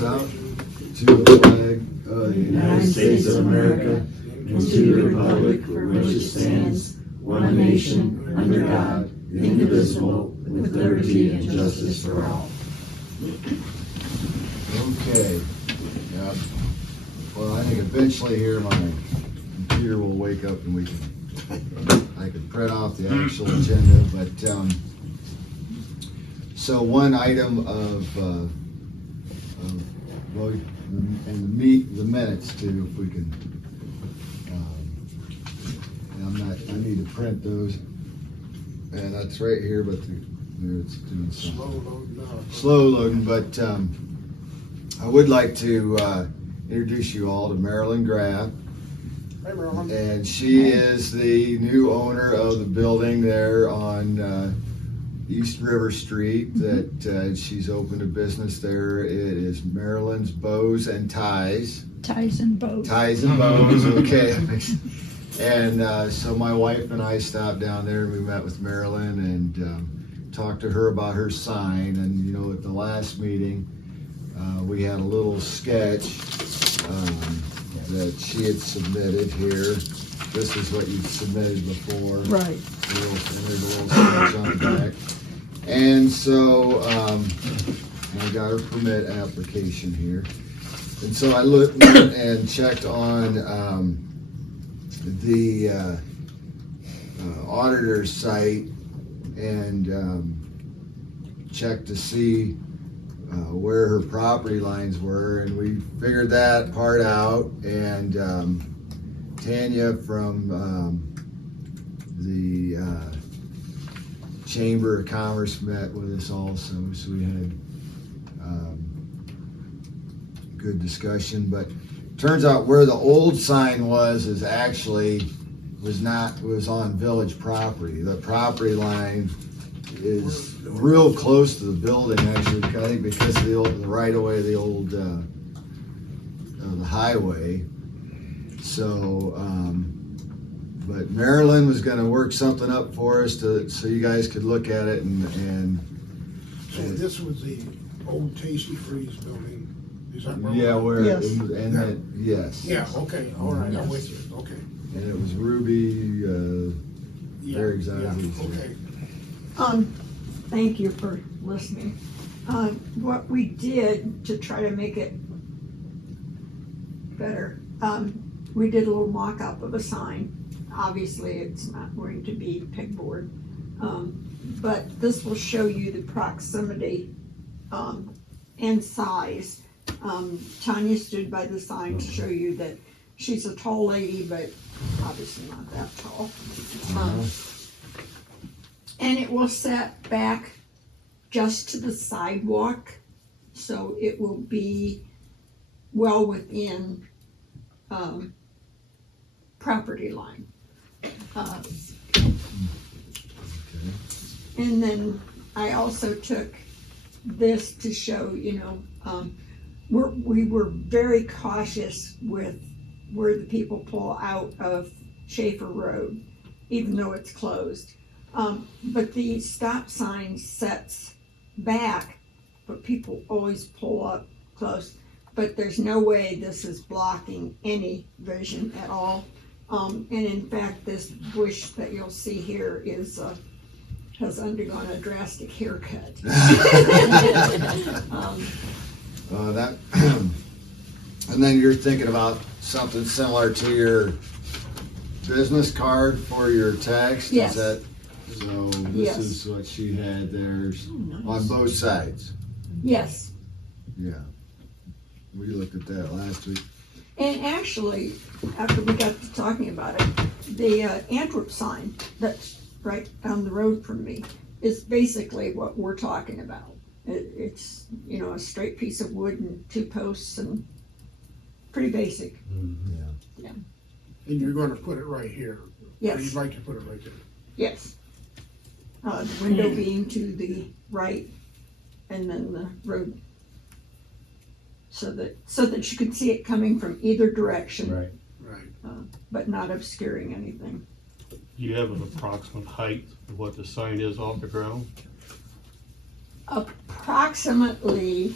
us out to the flag of the United States of America and to the republic for which it stands, one nation, under God, indivisible, with liberty and justice for all. Okay. Yeah. Well, I think eventually here my computer will wake up and I can print off the actual agenda, but so one item of and the minutes too, if we can. I need to print those, and that's right here, but it's doing some slow loading. But I would like to introduce you all to Marilyn Graff. Hey, Marilyn. And she is the new owner of the building there on East River Street that she's opened a business there. It is Marilyn's Bows and Ties. Ties and bows. Ties and bows, okay. And so my wife and I stopped down there and we met with Marilyn and talked to her about her sign. And, you know, at the last meeting, we had a little sketch that she had submitted here. This is what you've submitted before. Right. And there's a little sketch on the back. And so I got her permit application here. And so I looked and checked on the auditor's site and checked to see where her property lines were, and we figured that part out. And Tanya from the Chamber of Commerce met with us also, so we had good discussion. But turns out where the old sign was was on village property. The property line is real close to the building, actually, I think because of the right of way of the old the highway. So but Marilyn was going to work something up for us so you guys could look at it and So this was the old Tasty Freeze building. Is that where? Yeah, where Yes. yes. Yeah. Okay. All right. Yes. I'm with you. Okay. And it was Ruby. Yeah. Very excited. Yeah. Okay. Thank you for listening. What we did to try to make it better, we did a little mock-up of a sign. Obviously, it's not going to be pegboard, but this will show you the proximity and size. Tanya stood by the sign to show you that she's a tall lady, but obviously not that tall. And it will set back just to the sidewalk, so it will be well within property line. And then I also took this to show, you know, we were very cautious with where the people pull out of Schaefer Road, even though it's closed. But the stop sign sets back, but people always pull up close. But there's no way this is blocking any vision at all. And in fact, this bush that you'll see here has undergone a drastic haircut. And then you're thinking about something similar to your business card for your text? Yes. So this Yes. is what she had there nice. on both sides. Yes. Yeah. We looked at that last week. And actually, after we got to talking about it, the Antwerp sign that's right down the road from me is basically what we're talking about. It's, you know, a straight piece of wood and 2 posts and pretty basic. Yeah. And you're going to put it right here. Or Yes, you'd like to put it right there. yes. The window being to the right and then the road. So that you could see it coming from either direction. Right. Right. But not obscuring anything. Do you have an approximate height of what the sign is off the ground? Approximately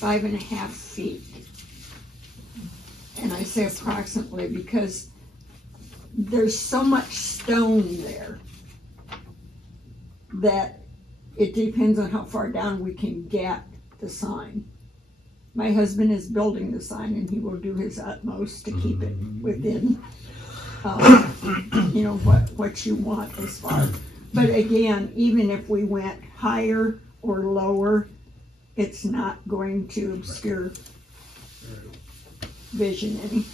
5.5 feet. And I say approximately because there's so much stone there that it depends on how far down we can get the sign. My husband is building the sign and he will do his utmost to keep it within, you know, what you want as far. But again, even if we went higher or lower, it's not going to obscure vision any.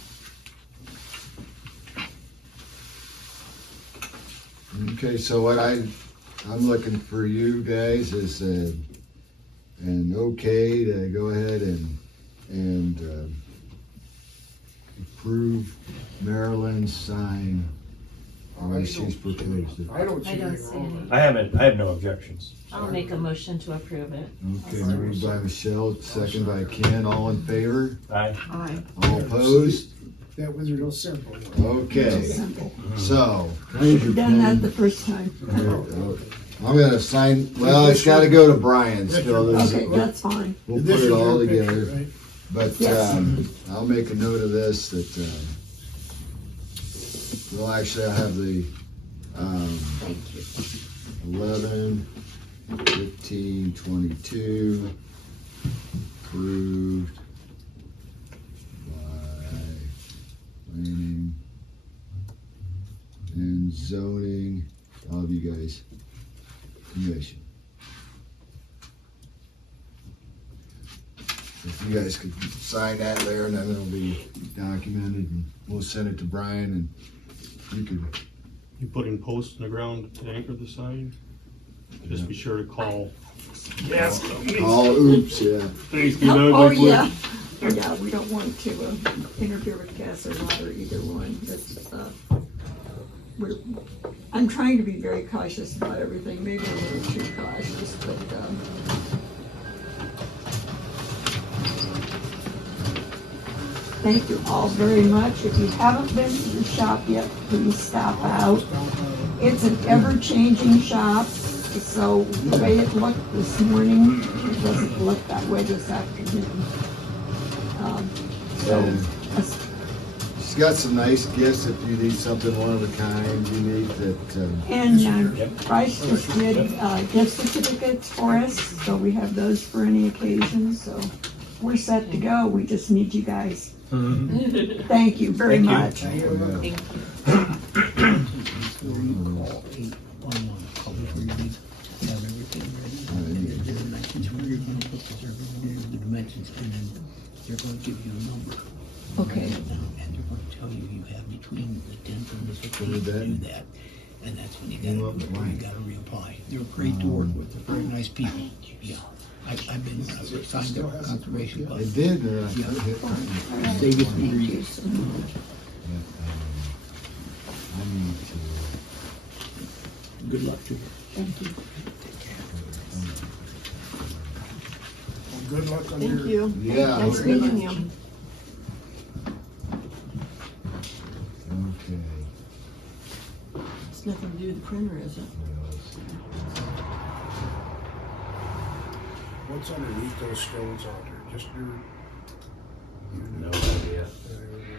Okay, so what I'm looking for you guys is an okay to go ahead and approve Maryland's sign as she's proposed it. I don't see I don't anything see wrong any. with it. I have no objections. I'll make a motion to approve it. Okay, moved by Michelle, second by Ken, all in favor? Aye. All opposed? That was real simple. Okay, Simple. so. You've done that the first time. I'm gonna sign, well, it's gotta go to Brian still. Okay, that's fine. We'll This put it is all your picture, together. right? But, Yes. I'll make a note of this, that, well, actually, I have the, Thank you. 11, 15, 22, approved by planning and zoning, all of you guys, commission. If you guys could sign that there, and then it'll be documented, and we'll send it to Brian, and you could, You putting posts in the ground to anchor the sign? Just be sure to call. Yes. oops, yeah. Thanks, you know, Oh, like, yeah. Yeah, we don't want to interfere with gas or water, either one. That's, I'm trying to be very cautious about everything, maybe a little too cautious, but, thank you all very much. If you haven't been to the shop yet, please stop out. It's an ever-changing shop, so the way it looked this morning, it doesn't look that way this afternoon. So, She's got some nice gifts if you need something one of a kind, unique that, and Bryce just did gift certificates for us, so we have those for any occasion, so we're set to go. We just need you guys. Thank you very much. Thank you. Call 811, call before you leave, have everything ready. The dimensions, where you're gonna put this, everything, the dimensions, and then they're gonna give you a number. Okay. Write it down, and they're gonna tell you you have between the 10th and the 15th to do that. And that's when you gotta reapply. They're great to work with, they're very nice people, yeah. I've signed up for conservation, I but did, they get to be Thank you so much. I need to. good luck to you. Thank you. Well, good luck on Thank your. you. Yeah. Nice meeting you. Okay. It's nothing to do with the printer, is it? What's underneath those stones out there? Just your. No idea.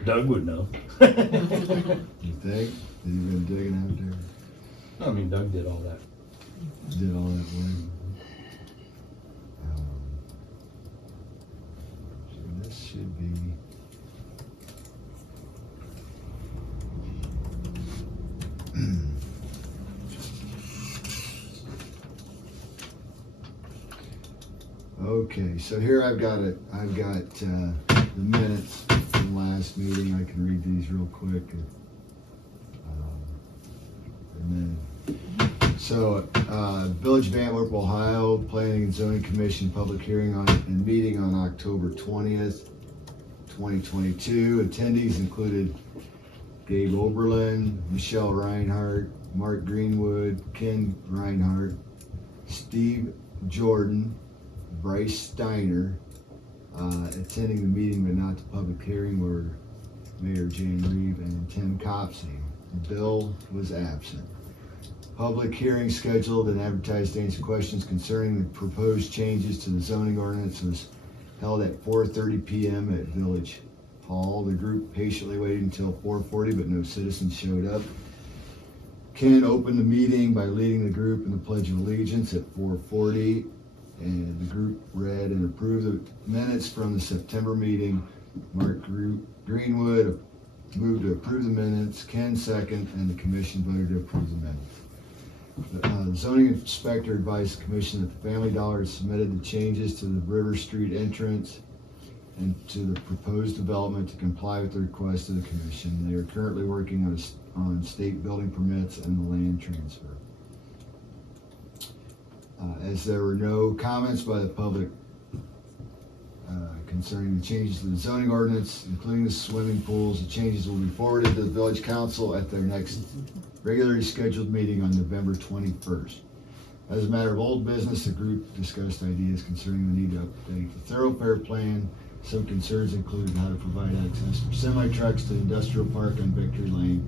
Doug would know. You think? Have you been digging out there? I mean, Doug did all that. Did all that work? So this should be. Okay, so here I've got the minutes from last meeting. I can read these real quick. And then, so, Village of Antwerp, Ohio, Planning and Zoning Commission public hearing on, and meeting on October 20th, 2022. Attendees included Gabe Oberlin, Michelle Reinhardt, Mark Greenwood, Ken Reinhardt, Steve Jordan, Bryce Steiner. Attending the meeting but not the public hearing were Mayor Jan Reeve and Tim Copsey. Bill was absent. Public hearing scheduled and advertised to answer questions concerning the proposed changes to the zoning ordinance was held at 4:30 PM at Village Hall. The group patiently waited until 4:40, but no citizens showed up. Ken opened the meeting by leading the group in the Pledge of Allegiance at 4:40, and the group read and approved the minutes from the September meeting. Mark Greenwood moved to approve the minutes, Ken second, and the commission voted to approve the minutes. The zoning inspector advised the commission that the Family Dollar had submitted the changes to the River Street entrance and to the proposed development to comply with the request of the commission. They are currently working on state building permits and the land transfer. As there were no comments by the public concerning the changes to the zoning ordinance, including the swimming pools, the changes will be forwarded to the village council at their next regularly scheduled meeting on November 21st. As a matter of old business, the group discussed ideas concerning the need to update the thoroughfare plan. Some concerns included how to provide access for semi-trucks to the industrial park on Victory Lane,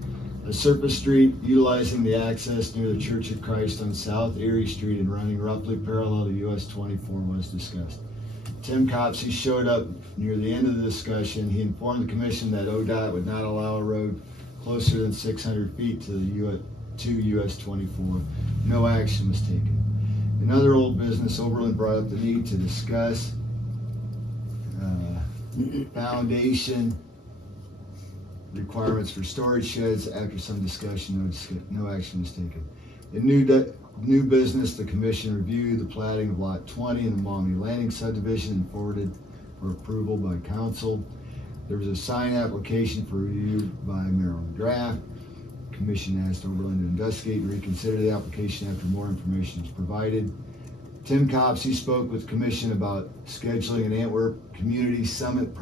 a surface street utilizing the access near the Church of Christ on South Erie Street and running roughly parallel to US 24 was discussed. Tim Copsey showed up near the end of the discussion. He informed the commission that ODOT would not allow a road closer than 600 feet to US 24. No action was taken. In other old business, Oberlin brought up the need to discuss foundation requirements for storage sheds. After some discussion, no action was taken. In new business, the commission reviewed the platting of Lot 20 in the Maumee Landing subdivision and forwarded for approval by council. There was a sign application for review by Maryland Draft. Commission asked Oberlin to investigate and reconsider the application after more information was provided. Tim Copsey spoke with the commission about scheduling an Antwerp Community Summit,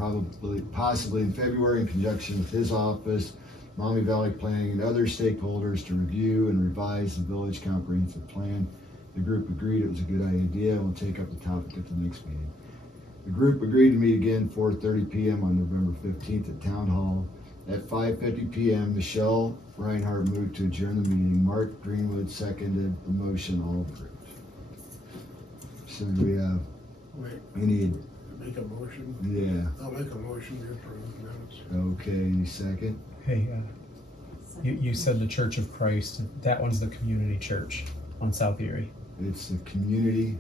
possibly in February, in conjunction with his office, Maumee Valley Planning, and other stakeholders to review and revise the village comprehensive plan. The group agreed it was a good idea and will take up the topic at the next meeting. The group agreed to meet again 4:30 PM on November 15th at Town Hall. At 5:50 PM, Michelle Reinhardt moved to adjourn the meeting. Mark Greenwood seconded the motion, all approved. So we have, we need, Make a motion. yeah, I'll make a motion to approve minutes. okay, second. Hey, you said the Church of Christ. That one's the community church on South Erie. It's the community,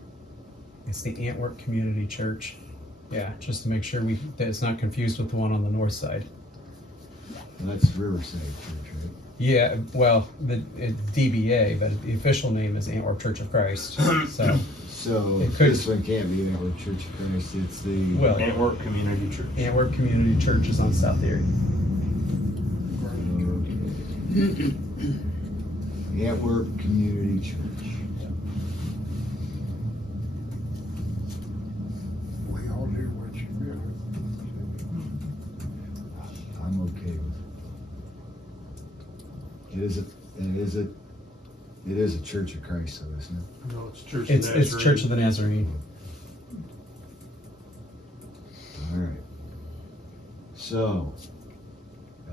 It's the Antwerp Community Church. Yeah, just to make sure that it's not confused with the one on the north side. that's Riverside Church, right? Yeah, well, it's DBA, but the official name is Antwerp Church of Christ. So So It could- this one can't be the Antwerp Church of Christ, it's the, well, Antwerp Community Church. Antwerp Community Church is on South Erie. Antwerp Community Church. We all do what you do. I'm okay with it. It is a Church of Christ, though, isn't it? No, it's Church of It's Nazarene. Church of the Nazarene. All right. So,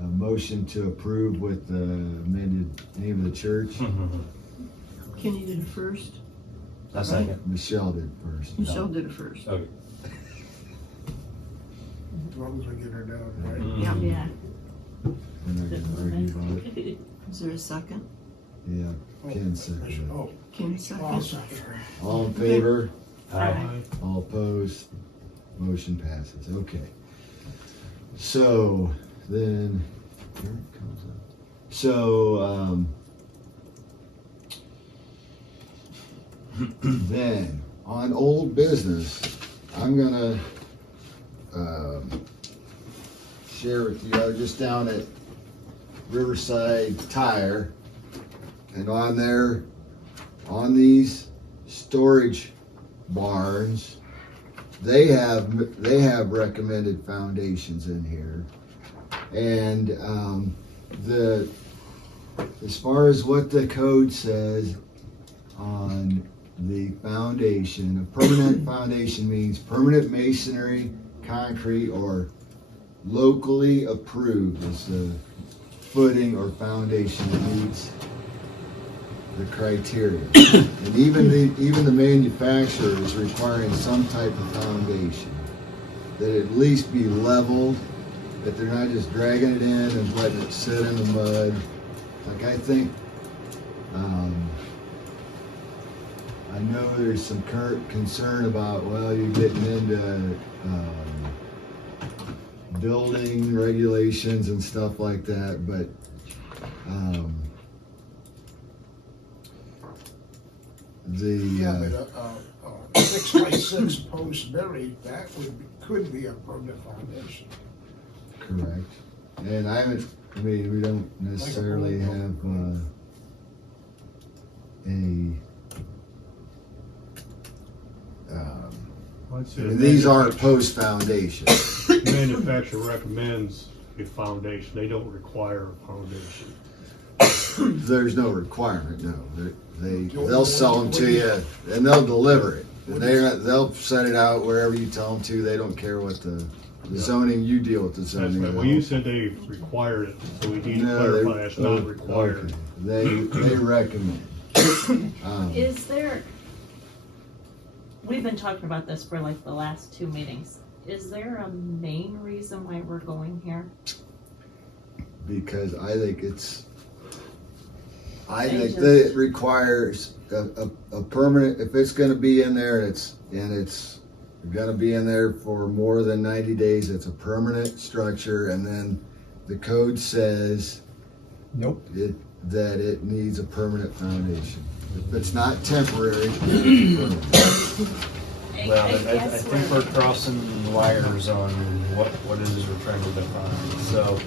a motion to approve with the amended name of the church. Kenny did it first. A second. Michelle did first. Michelle did it first. Okay. As long as we get her down, right? Yeah. Yeah. We're not gonna argue about it. Is there a second? Yeah, Ken seconded. Oh, Kenny I'll second. second her. All in favor? Aye. All opposed? Motion passes. Okay. So, then, here it comes up. So, then, on old business, I'm gonna, share with you, I was just down at Riverside Tire, and on there, on these storage barns, they have recommended foundations in here. And as far as what the code says on the foundation, a permanent foundation means permanent masonry, concrete, or locally approved is the footing or foundation that meets the criteria. And even the manufacturer is requiring some type of foundation. that it at least be leveled, that they're not just dragging it in and letting it sit in the mud. Like I think, I know there's some current concern about, well, you're getting into building regulations and stuff like that, but Yeah, but a 6x6 post buried, that could be a permanent foundation. correct. And we don't necessarily have I'd say these aren't post foundations. Manufacturer recommends a foundation, they don't require a foundation. There's no requirement, no. They'll sell them to you and they'll deliver it. And they'll set it out wherever you tell them to. They don't care what the zoning, you deal with the That's zoning. right, well, you said they required it, so we need to clarify that's not required. Okay. They recommend. Is there, we've been talking about this for like the last 2 meetings. Is there a main reason why we're going here? Because I think that it requires a permanent, if it's gonna be in there and it's gonna be in there for more than 90 days, it's a permanent structure, and then the code says Nope. that it needs a permanent foundation. If it's not temporary, it's permanent. Well, I guess think we're crossing wires on what it is we're trying to define. So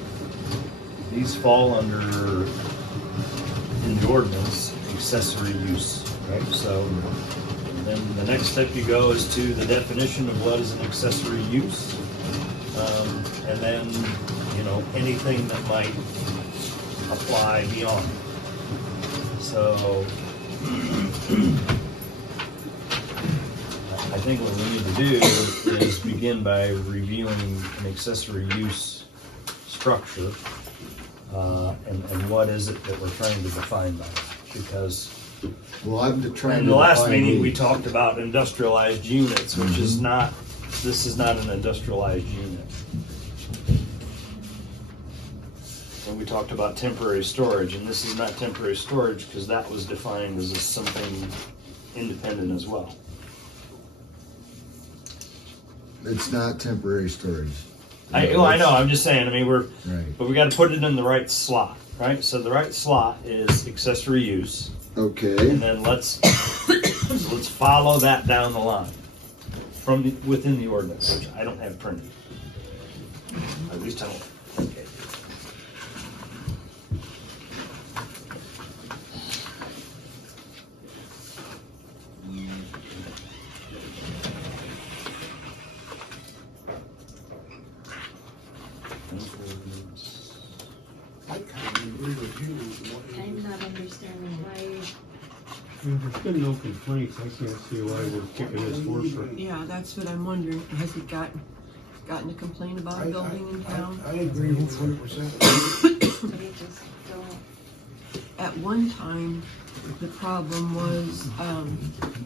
these fall under, in the ordinance, accessory use, right? So then the next step you go is to the definition of what is an accessory use. And then, anything that might apply beyond. So I think what we need to do is begin by reviewing an accessory use structure, and what is it that we're trying to define by that? Because Well, I'm trying to. in the last define meeting, we these. talked about industrialized units, which is not, this is not an industrialized unit. And we talked about temporary storage, and this is not temporary storage because that was defined as something independent as well. It's not temporary storage. I know, I'm just saying, Right. but we gotta put it in the right slot, right? So the right slot is accessory use, Okay. and then let's follow that down the line within the ordinance, which I don't have printed. At least I don't think I do. I kind of agree with you. I'm not understanding why, There's been no complaints, I can't see why we're kicking this horse right. Yeah, that's what I'm wondering. Has he gotten a complaint about a building in town? I agree 100%. they just don't. At one time, the problem was,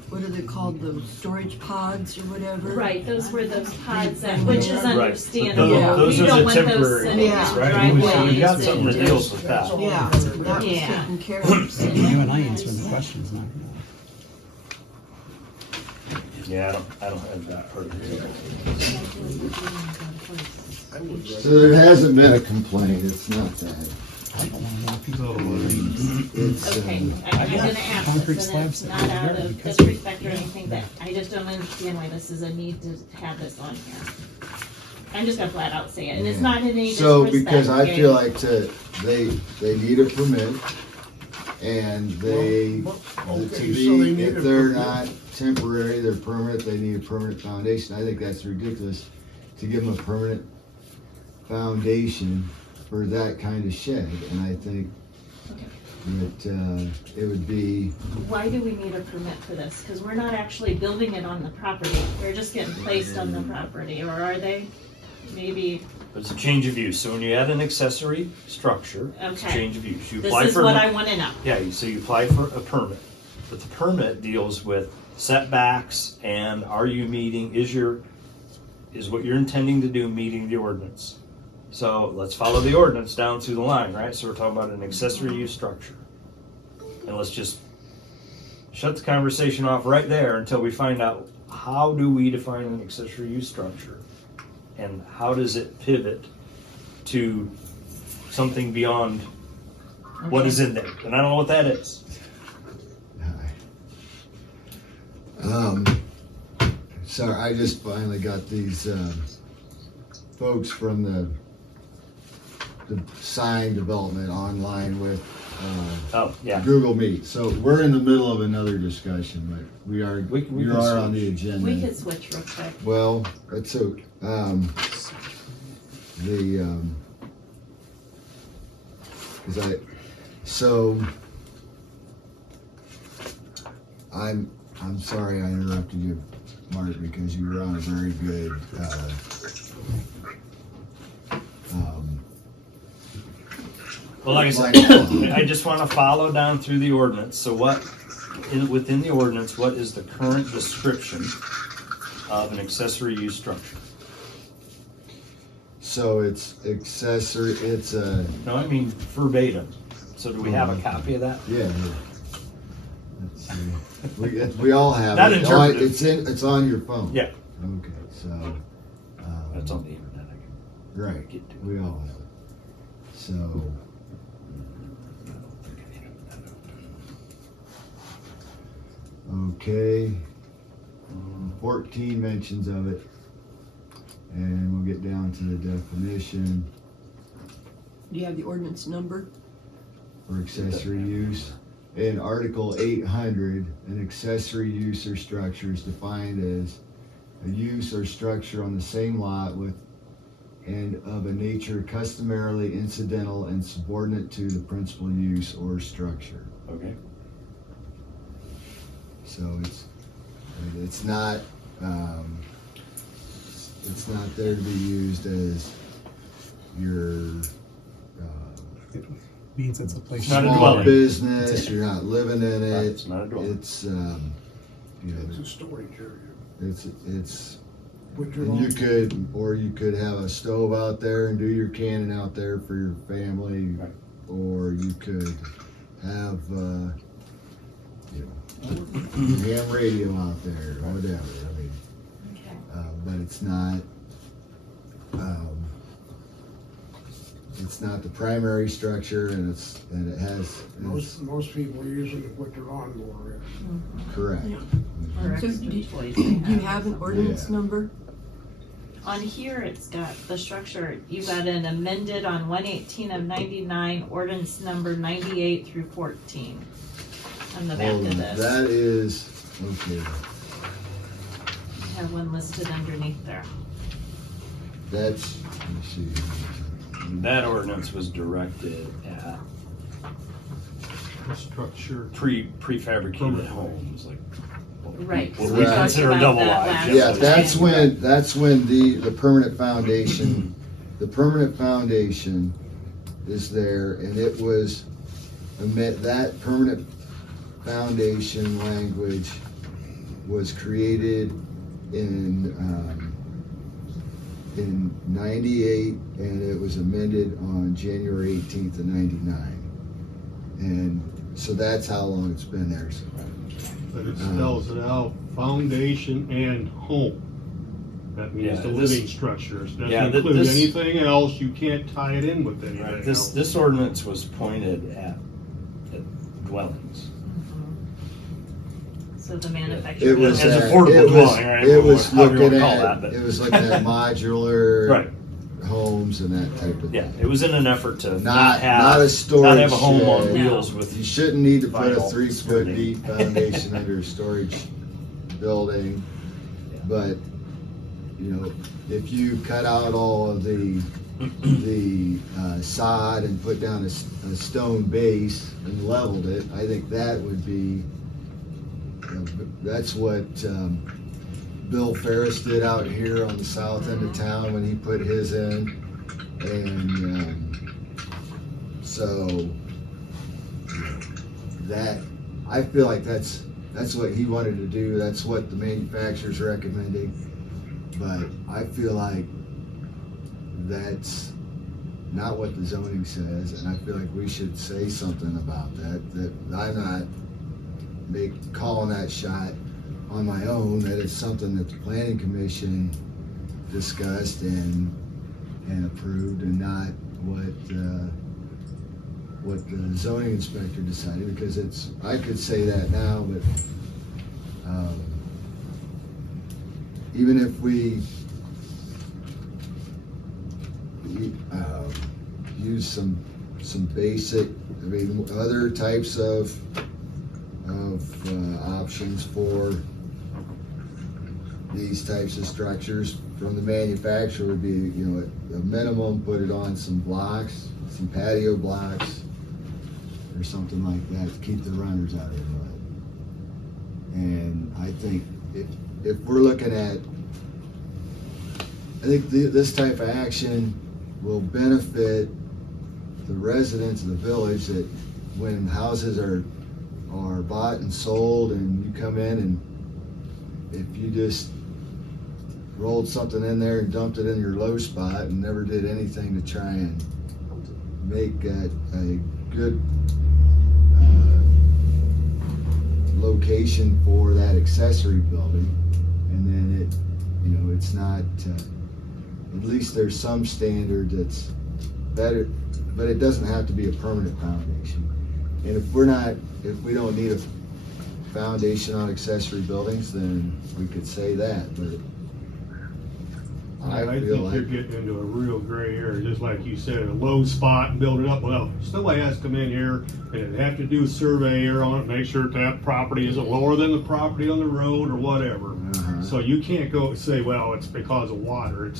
what are they called, those storage pods or whatever? Right, those were those pods that, which is Right. understandable. Yeah. Those You are don't the want those temporary sitting in ones, right? driveways. So we got something that and- deals with that. Yeah, that was Yeah. taken care of. so- You and I answering the questions now. Yeah, I don't have that part of it. I would So there hasn't been a complaint. It's not that. I don't want to know if he's So, It's Okay, I'm gonna ask concrete this, and slabs it's that not are out there of because- disrespect or anything, but I just don't understand why this is a need to have this on here. I'm just gonna flat out say it, and it's not in any So, disrespect. because I okay? feel like they need a permit, and they, Well, to okay, so they be, need if a they're permit. not temporary, they're permanent, they need a permanent foundation. I think that's ridiculous to give them a permanent foundation for that kind of shed, and I think that, it would be, Why do we need a permit for this? Cause we're not actually building it on the property, they're just getting placed on the property, or are they? Maybe, It's a change of use. So when you add an accessory structure, it's a Okay. change of use. You this apply is for what an- I wanna know. Yeah, so you apply for a permit, but the permit deals with setbacks and are you meeting, is your is what you're intending to do meeting the ordinance? So let's follow the ordinance down through the line, right? So we're talking about an accessory use structure. And let's just shut the conversation off right there until we find out, how do we define an accessory use structure? And how does it pivot to something beyond what is in there? And I don't know what that is. Sorry, I just finally got these folks from the sign development online with Oh, yeah. Google Meet. So we're in the middle of another discussion, but we are We can on the switch. agenda. We could switch real quick. Well, that's okay. I'm sorry I interrupted you, Mark, because you were on a very good, Well, like I said, I just want to follow down through the ordinance. So within the ordinance, what is the current description of an accessory use structure? so it's accessory, it's a, No, I mean verbatim. So do we have a copy of that? yeah. Let's see. We all have Not it. interpretive. It's on your phone. Yeah. Okay, so. That's on the internet. Right, Get to it. we all have it. So, okay, 14 mentions of it. And we'll get down to the definition Do you have the ordinance number? for accessory use. In Article 800, an accessory use or structure is defined as a use or structure on the same lot with and of a nature customarily incidental and subordinate to the principal use or structure. Okay. So it's not there to be used as your It means it's a place. Not a small dwelling. business. You're not living in Right, it. it's not a dwelling. It's It's a storage area. it's Put your and you lawn- could have a stove out there and do your canning out there for your family, Right. or you could have ham radio out there or whatever. I mean, Okay. but it's not the primary structure, and it has Most people use it to put their lawnmower in. correct. Or So extra do toys do they you have. have an ordinance Yeah. number? On here, it's got the structure, you got an amended on 1/18/99, ordinance number 98 through 14 on the back Oh, of this. that is okay. I have one listed underneath there. That's let me see. That ordinance was directed at The structure. prefabricated homes, like. Right, 'cause What we we talked consider about double that wide. last Yeah, time. that's when the permanent foundation, the permanent foundation is there, and it was, that permanent foundation language was created in 98, and it was amended on January 18th of 99. And so that's how long it's been there, so. But it spells it out, foundation and home. That means Yeah, the this- living structures. Yeah, Doesn't include this- anything else, you can't tie it in with anything Right, else. this ordinance was pointed at dwellings. So the manufacturer. It was As a at- portable it was- dwelling, right? It was However you looking wanna call at, that, but- it was looking at modular Right, homes and that type of yeah, thing. it was in an effort to Not not have, a not storage have a home on shed. wheels You with, shouldn't need to put a Vinyl 3-foot skirting. deep foundation under a storage building. But, if you cut out all of the sod and put down a stone base and leveled it, I think that would be, that's what Bill Ferris did out here on the south end of town when he put his in. And so that, I feel like that's what he wanted to do. That's what the manufacturer's recommending. But I feel like that's not what the zoning says, and I feel like we should say something about that, that I'm not calling that shot on my own, that it's something that the planning commission discussed and approved, and not what the zoning inspector decided, because I could say that now, but even if we use some basic, other types of options for these types of structures from the manufacturer would be, a minimum, put it on some blocks, some patio blocks, or something like that to keep the runners out of the mud. And I think if we're looking at, I think this type of action will benefit the residents of the village, that when houses are bought and sold and you come in, and if you just rolled something in there and dumped it in your low spot and never did anything to try and make a good location for that accessory building, and then it's not, at least there's some standard that's better, but it doesn't have to be a permanent foundation. And if we don't need a foundation on accessory buildings, then we could say that, but I think feel like you're getting into a real gray area, just like you said, a low spot and build it up. Well, somebody has to come in here and they have to do a surveyor on it, make sure that property isn't lower than the property on the road or whatever. So you can't go say, well, it's because of water.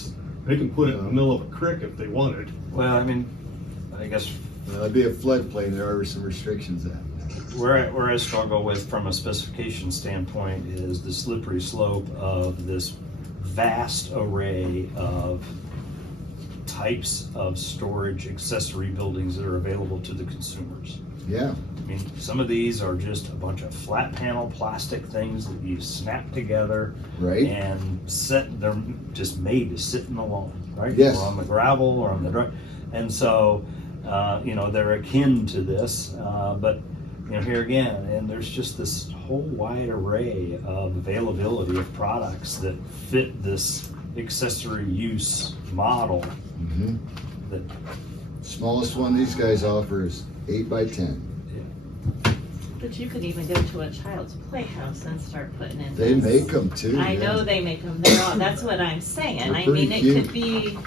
They can put it in the middle of a creek if they wanted. Well, I mean, I guess it'd be a floodplain. There are some restrictions that. where I struggle with from a specification standpoint is the slippery slope of this vast array of types of storage accessory buildings that are available to the consumers. Yeah. I mean, some of these are just a bunch of flat panel plastic things that you snap together, Right. and they're just made to sit in the lawn, right? Yes. Or on the gravel or on the dirt. And so, they're akin to this, but here again, and there's just this whole wide array of availability of products that fit this accessory use model. Mm-hmm. That Smallest one these guys offer is 8x10. But you could even go to a child's playhouse and start putting in They this. make them too. I yeah. know they make them. That's what I'm saying. They're I pretty mean, it cute. could be.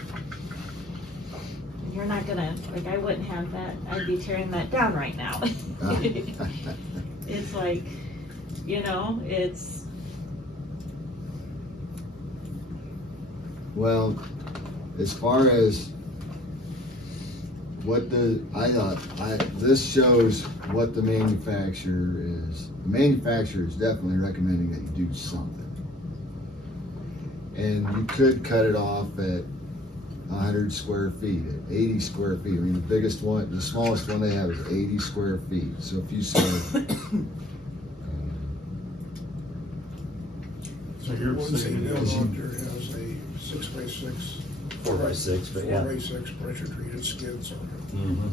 You're not gonna, I wouldn't have that. I'd be tearing that down right now. It's like, it's. Well, as far as this shows what the manufacturer is. The manufacturer is definitely recommending that you do something. And you could cut it off at 100 square feet, at 80 square feet. I mean, the smallest one they have is 80 square feet. So if you said, So you're One saying thing that Bill Hunter has a 6x6. 4x6, but yeah. 4x6 pressure treated skids on it. Mm-hmm.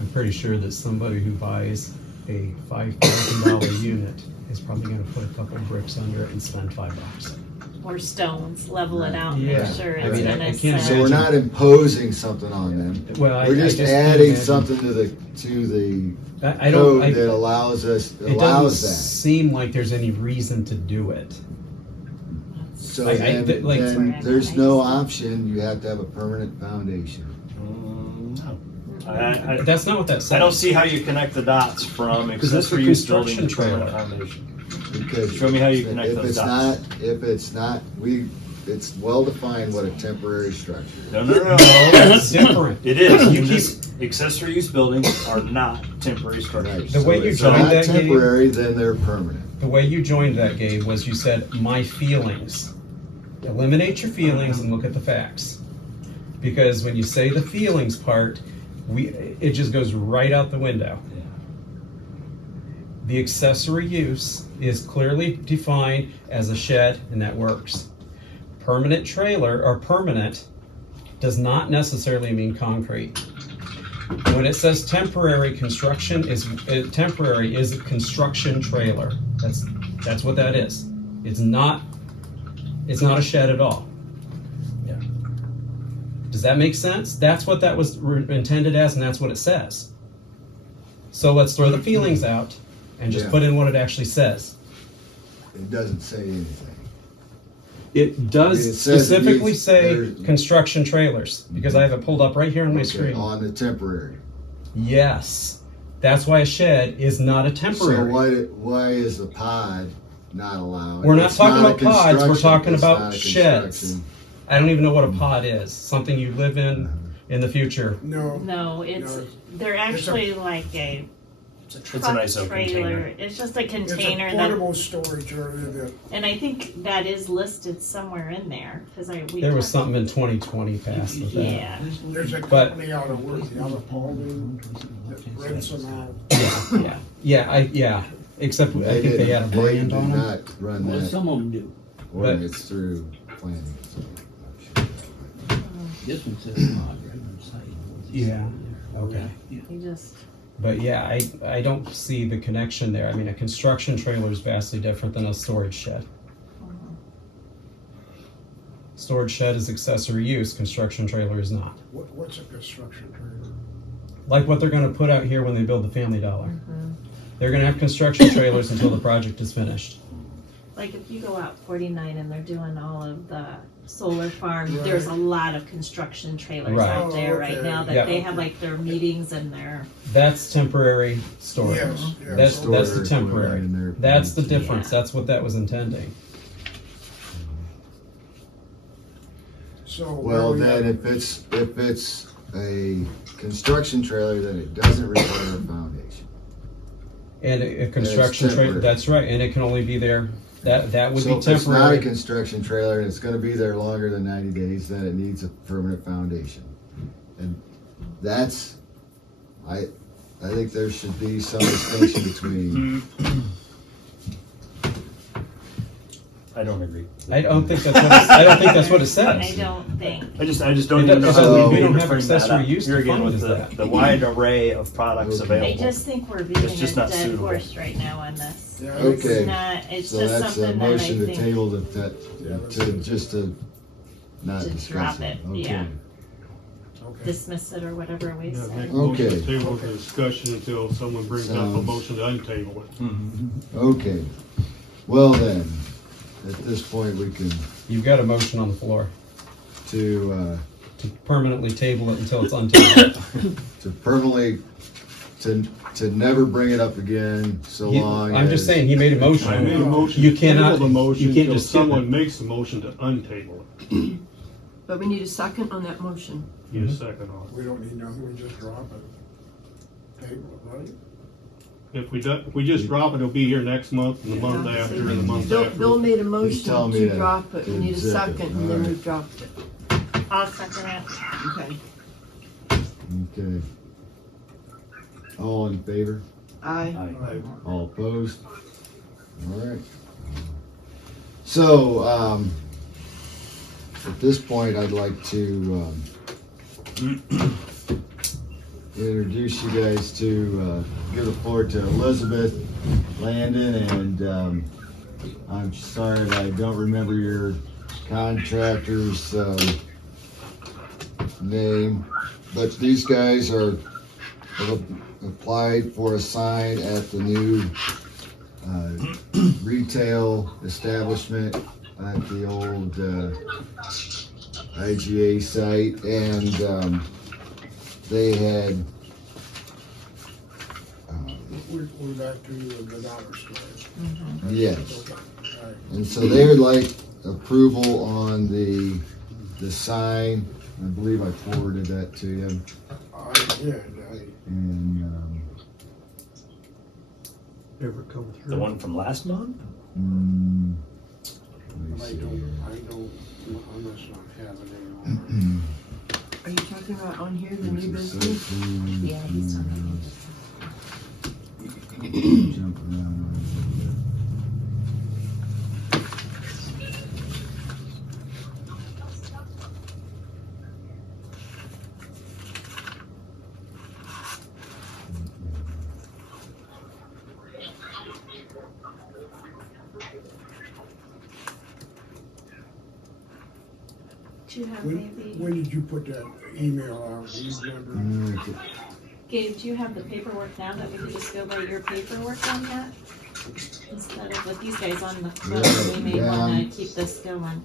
I'm pretty sure that somebody who buys a $5,000 unit is probably gonna put a couple bricks under it and spend $5. Or stones, level it out, Yeah. make sure I it's mean, I gonna can't so set. we're not imposing something on them. Well, We're just can't adding imagine- something to the I don't, code that it allows doesn't that. seem like there's any reason to do it. So then there's no option, you have to have a permanent foundation. No. That's not what that says. I don't see how you connect the dots from Because that's a accessory use building to construction permanent trailer. foundation. Because Show me how you connect if those it's dots. it's well defined what a temporary structure is. No. It's different. It is. You Accessory use buildings are not temporary structures. Right. The way you if they're joined not that, Gabe- temporary, then they're permanent. The way you joined that, Gabe, was you said, my feelings. Eliminate your feelings and look at the facts. Because when you say the feelings part, it just goes right out the window. Yeah. The accessory use is clearly defined as a shed, and that works. Permanent trailer, or permanent, does not necessarily mean concrete. When it says temporary construction, temporary is a construction trailer. That's what that is. It's not a shed at all. Yeah. Does that make sense? That's what that was intended as, and that's what it says. So let's throw the feelings out and just Yeah. put in what it actually says. It doesn't say anything. It does It says it specifically needs- say there's- construction trailers, because I have it pulled up right here on my Okay, screen. on the temporary. Yes, that's why a shed is not a So temporary. why is the pod not allowed? We're not It's talking a about pods, we're construction- talking it's about not a sheds. construction. I don't even know what a pod is. Something you live in the future. No, No, they're actually like a It's a truck nice open trailer. container. It's just a it's a container that, portable storage area that, and I think that is listed somewhere in there, cause we There was talked- something in 2020 passed with that. Yeah, there's a But- company out of work, the other Paulding, that rents them out. Yeah, except I think they had a brand They on do them. not run Well, that some of them do. ordinance through planning. so I'm sure. This one says pod right on the side. Yeah, okay. you just, But yeah, I don't see the connection there. I mean, a construction trailer is vastly different than a storage shed. Storage shed is accessory use, construction trailer is not. What's a construction trailer? Like what they're gonna put out here when they build the Family Dollar. They're gonna have construction trailers until the project is finished. like if you go out 49 and they're doing all of the solar farm, Right. there's a lot of construction trailers Right. out there Oh, right okay. now that Yeah. they have like their meetings and their, That's temporary storage. Yes, yes. That's the Storage, temporary. in there. That's the difference. Yeah. That's what that was intending. So. Well, where we then at? if it's a construction trailer, then it doesn't require a foundation. And a construction trailer, temporary. that's right, and it can only be there, that would So be if it's not a temporary. construction trailer and it's gonna be there longer than 90 days, then it needs a permanent foundation. And that's, I think there should be some distinction between, I don't agree. I don't think that's what it says. I don't think. I just don't It even know doesn't- how we we don't would have bring that accessory up. use Here again defined with as that. the wide array of products Okay. I available. just think we're beating a It's just not dead suitable. horse right now on this. Yeah, Okay. It's not, it's so just that's a something that I motion to think, table Yeah, to not To discuss drop it. it, yeah. Okay. dismiss it or whatever we Yeah, say. make a motion to Okay. table the discussion until someone brings up a Sounds- motion to untable it. Okay, well then, at this point, we can, You've got a motion on the floor to permanently table it until it's untabled. permanently, to never bring it up again, so long I'm just as- saying, he made a I made a motion. motion You to table cannot- the motion you can't until just skip someone it. makes the motion to untable it. But we need a second on that motion. Need a second on We don't need nothing, we just drop it. Table it, right? it. If we just drop it, it'll be here next month, and the month Yeah. after, and the month Bill after. made a telling motion me to to- drop it. We to need a zip it. second and then Alright. we've dropped it. I'll second it. Okay. Okay. All in favor? Aye. All opposed? All right. So, at this point, I'd like to introduce you guys to, give the floor to Elizabeth Landon, and I'm sorry that I don't remember your contractor's name, but these guys have applied for a sign at the new retail establishment at the old IGA site, and they had We're back to the dollar store. yes, Okay, all right. and so they would like approval on the sign. I believe I forwarded that to you, I did, and Ever come through? The one from last month? let me I see here. I must not have it anymore. Are you talking about on here, the new There's a business? section. Yeah, he's talking Jumping Do you have When, maybe, when did you put that email out? Do you remember? Gabe, do you have the paperwork now that we could just go by your paperwork on that? Instead of with these guys on the phone, we may Yeah. wanna keep this going.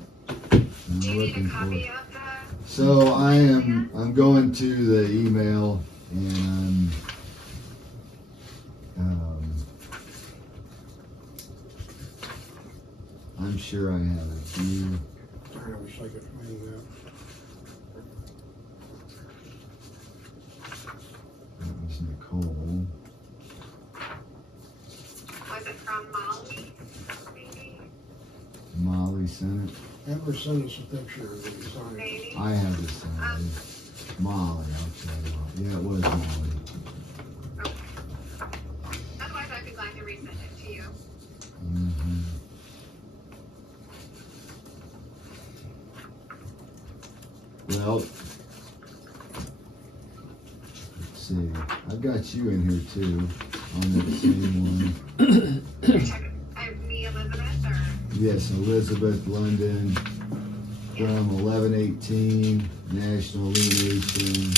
I'm looking for it. So I'm going to the email and I'm sure I have it. I wish I could find that. That was Nicole. Was it from Molly? Maybe. Molly sent it. Have her send us a picture of the sign. Maybe. I have it sent. Molly, I'll tell you what. Yeah, it was Molly. Otherwise, I'd be glad to resend it to you. Mhm. Well, let's see. I've got you in here too, on that same one. Me, Elizabeth, or? Yes, Elizabeth London from 1118 National Illumination.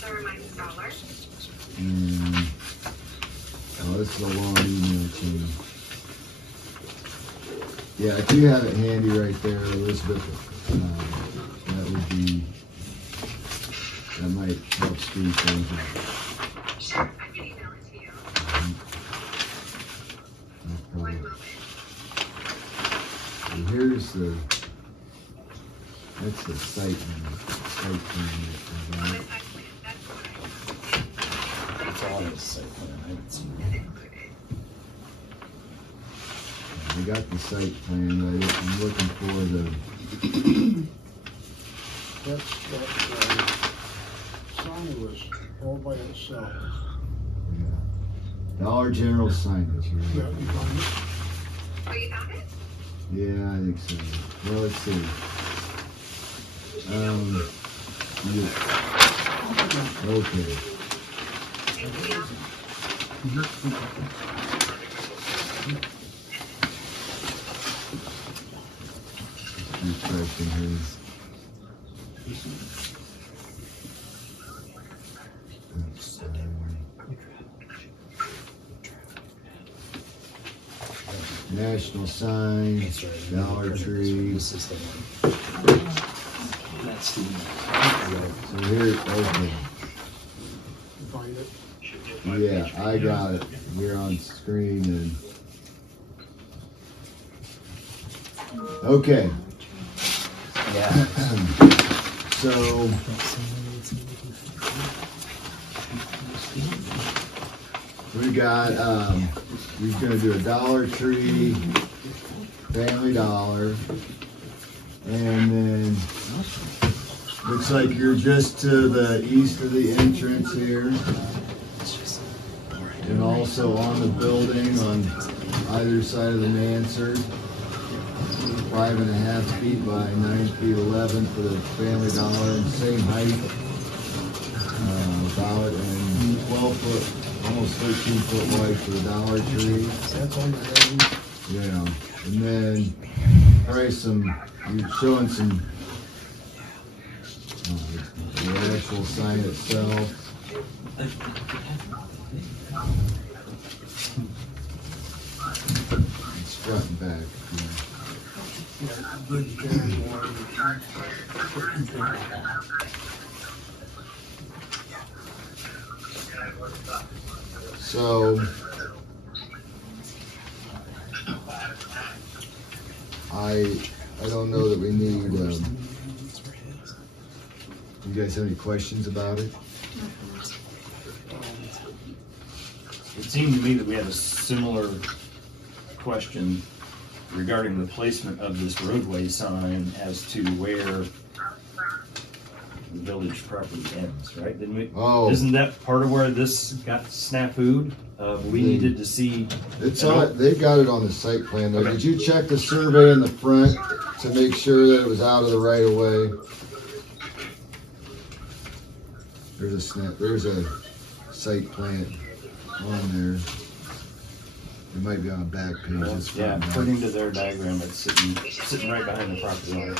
The reminder dollar. And, oh, this is a long email chain. Yeah, if you have it handy right there, Elizabeth, that might help speed things up. Sure, I can email it to you. No One problem. moment. And that's the site plan. On the site plan, that's what It's on his site plan, I haven't seen I it. included. We got the site plan, but I'm looking for the, That sign was all by itself. Dollar General signage. Yeah, Right? you found it? Oh, you found it? Yeah, I think so. Well, let's see. Okay. Thank you. Refreshing his. National sign, That's right. Dollar Tree. This is the one. That's the. So here, okay. You find it? Yeah, I got it here on screen and. Okay, Yeah. so we got, we're gonna do a Dollar Tree, Family Dollar, and then looks like you're just to the east of the entrance here. And also on the building on either side of the mansard. 5.5 feet by 9 feet 11 for the Family Dollar, and same height, about, and 12 foot, almost 13 foot wide for the Dollar Tree. That's on the heading. Yeah, and then probably you're showing some, the actual sign itself. It's front and back, yeah. Yeah, good January. So, I don't know that we need, you guys have any questions about it? It seemed to me that we had a similar question regarding the placement of this roadway sign as to where the village property ends, right? Didn't we? Oh. Isn't that part of where this got snafu'd? We needed to see. It's on, they've got it on the site plan though. Okay. Did you check the survey in the front to make sure that it was out of the right of way? There's a site plan on there. It might be on a back page. It's Yeah, from, according to their diagram, it's sitting right behind the property line.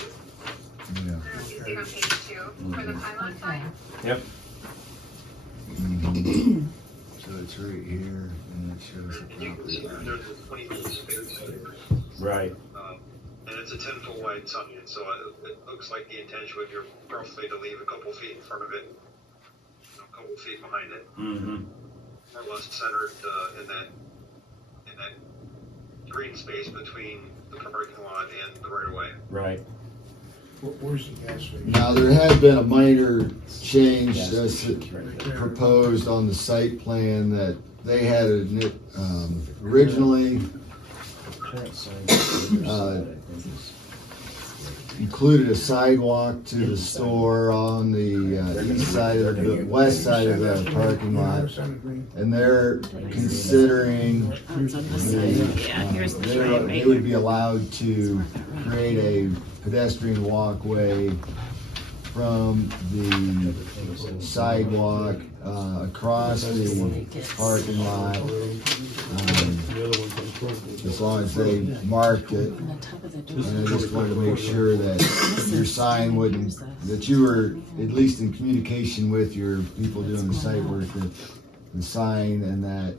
yeah. You see on page 2 for the pylon sign? Yep. Mhm. So it's right here, and it shows the You can property see line. there's a 20-foot space, Right. and it's a 10-foot wide sign, so it looks like the intention would be roughly to leave a couple feet in front of it, a couple feet behind it, Mm-hmm. more or less centered in that green space between the parking lot and the right-of-way. Right. Where's the gas station? Now, there has been a minor change Yes. that's Right there. proposed on the site plan that they had originally included a sidewalk to the store on the east side of the west side of the parking lot. And they're considering, It's on this side. Yeah, here's the shrine they right would here. be allowed to create a pedestrian walkway from the sidewalk across the parking lot. As long as they marked it. On the top of the door. And I just wanted to make sure that your sign wouldn't, that you were at least in communication with your people doing the site work, that the sign and that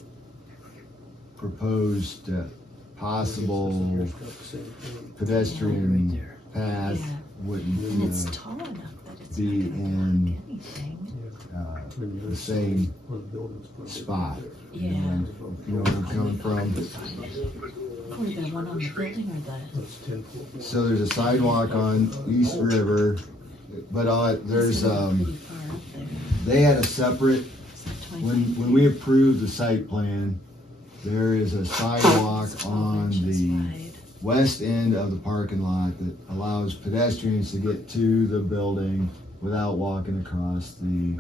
proposed possible pedestrian path Yeah. And it's wouldn't tall enough that it's be not gonna in block anything. the same spot. Yeah. You know where I'm coming from? Or the one on the building or the. So there's a sidewalk on East River, but there's, Pretty far up there. they had a separate, It's like 25 when we approved the site plan, there is a sidewalk It's 12 on inches the wide. west end of the parking lot that allows pedestrians to get to the building without walking across the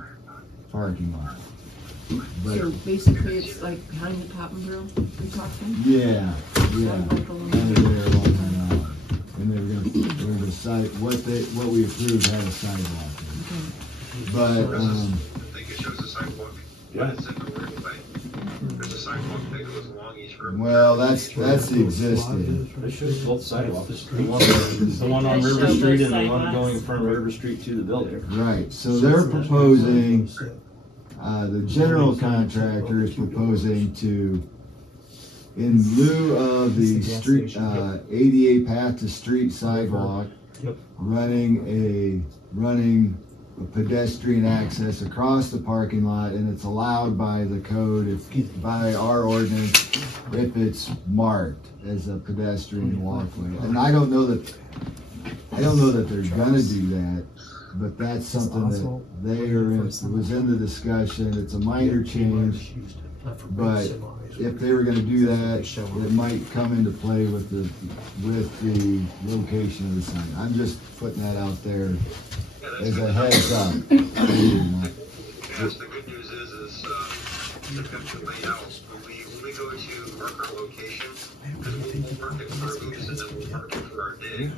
parking lot. So But, basically, it's like behind the Pop and Grill, you're talking? yeah, yeah, Like along kind of there. there along that alley. And they're gonna side, what we approved had a sidewalk in it. But, I think it shows the sidewalk, but it's in the right-of-way. There's a sidewalk that goes along each river. well, that's the existing. It shows both sidewalks. The one on River Street and the one going from River Street to the building. Right, so they're proposing, the general contractor is proposing to, in lieu of the street, ADA path to street sidewalk, running a pedestrian access across the parking lot, and it's allowed by the code, by our ordinance, if it's marked as a pedestrian walkway. And I don't know that they're gonna do that, but that's something that it was in the discussion. It's a minor change, but if they were gonna do that, it might come into play with the location of the sign. I'm just putting that out there as a heads up. Yes, the good news is the picture layout, when we go to mark our location, because we'll mark it for our moves and then we'll mark it for our dig.